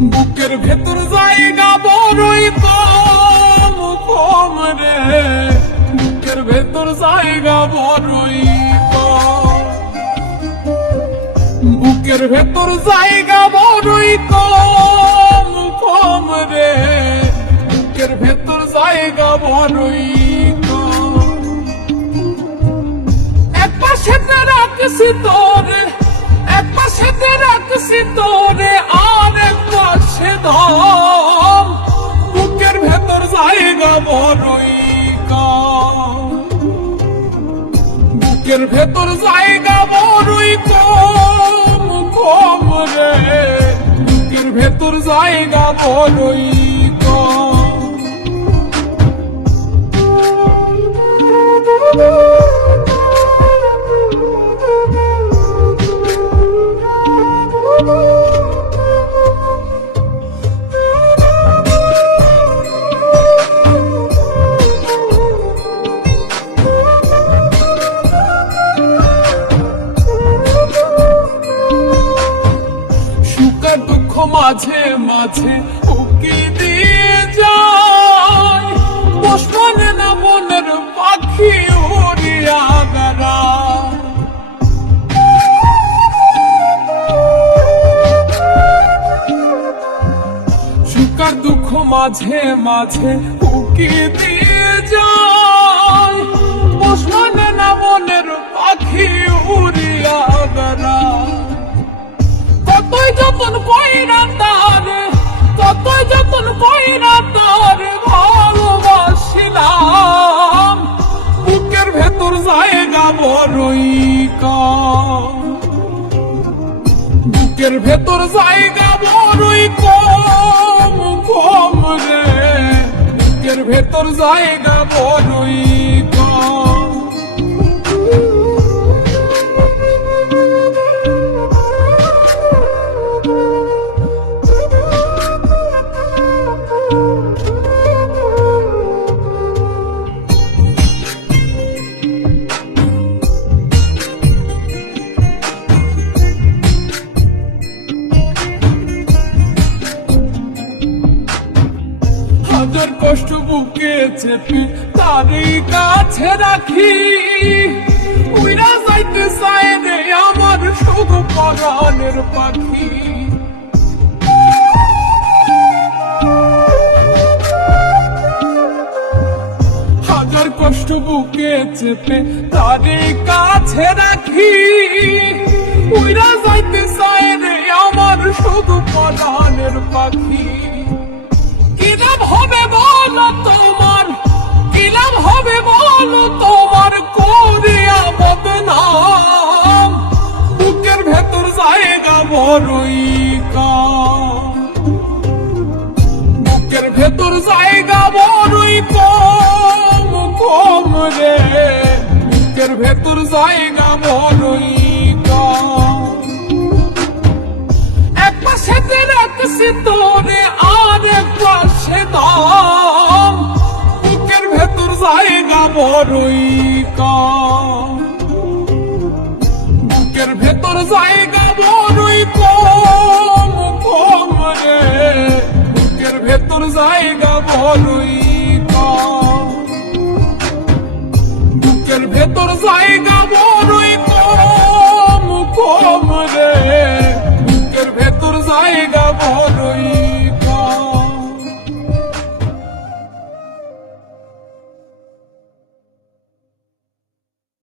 বুকের ভেতর জায়গা বড়ই কম কম রে, বুকের ভেতর জায়গা বড়ই কম, বুকের ভেতর জায়গা বড়ই কম কম রে, বুকের ভেতর জায়গা বড়ই কম। এক পাশেতে রাখছি তোরে, এক পাশেতে রাখছি তোরে, আর এক পাশে ধর, বুকের ভেতর জায়গা বড়ই কম, বুকের ভেতর জায়গা বড়ই কম কম রে, বুকের ভেতর জায়গা বড়ই কম। দুঃখ মাঝে মাঝে উকি দিয়ে যায়, পোষ মানে না বনের পাখি উড়িয়া বেড়ায়। সুখের দুঃখ মাঝে মাঝে উকি দিয়ে যায়, পোষ মানে না বনের পাখি উড়িয়া বেড়ায়। কতই যতন কইরা তারে, কতই যতন কইরা তারে ভালোবাসিলাম, বুকের ভেতর জায়গা বড়ই কম, বুকের ভেতর জায়গা বড়ই কম কম রে, বুকের ভেতর জায়গা বড়ই কম। হাজার কষ্ট বুকে চেপে তারই কাছে রাখি, উইরা যাইতে চায় রে আমার শুধু পরাণের পাখি। হাজার কষ্ট বুকে চেপে তারই কাছে রাখি, উইরা যাইতে চায় রে আমার শুধু পরাণের পাখি। কি লাভ হবে বলো তোমার, কি লাভ হবে বলো তোমার করিয়া বদনাম, বুকের ভেতর জায়গা বড়ই কম, বুকের ভেতর জায়গা বড়ই কম কম রে, বুকের ভেতর জায়গা বড়ই কম। এক পাশেতে রাখছি তোরে, আর এক পাশে ধর, বুকের ভেতর জায়গা বড়ই কম, বুকের ভেতর জায়গা বড়ই কম কম রে, বুকের ভেতর জায়গা বড়ই কম, বুকের ভেতর জায়গা বড়ই কম কম রে, বুকের ভেতর জায়গা বড়ই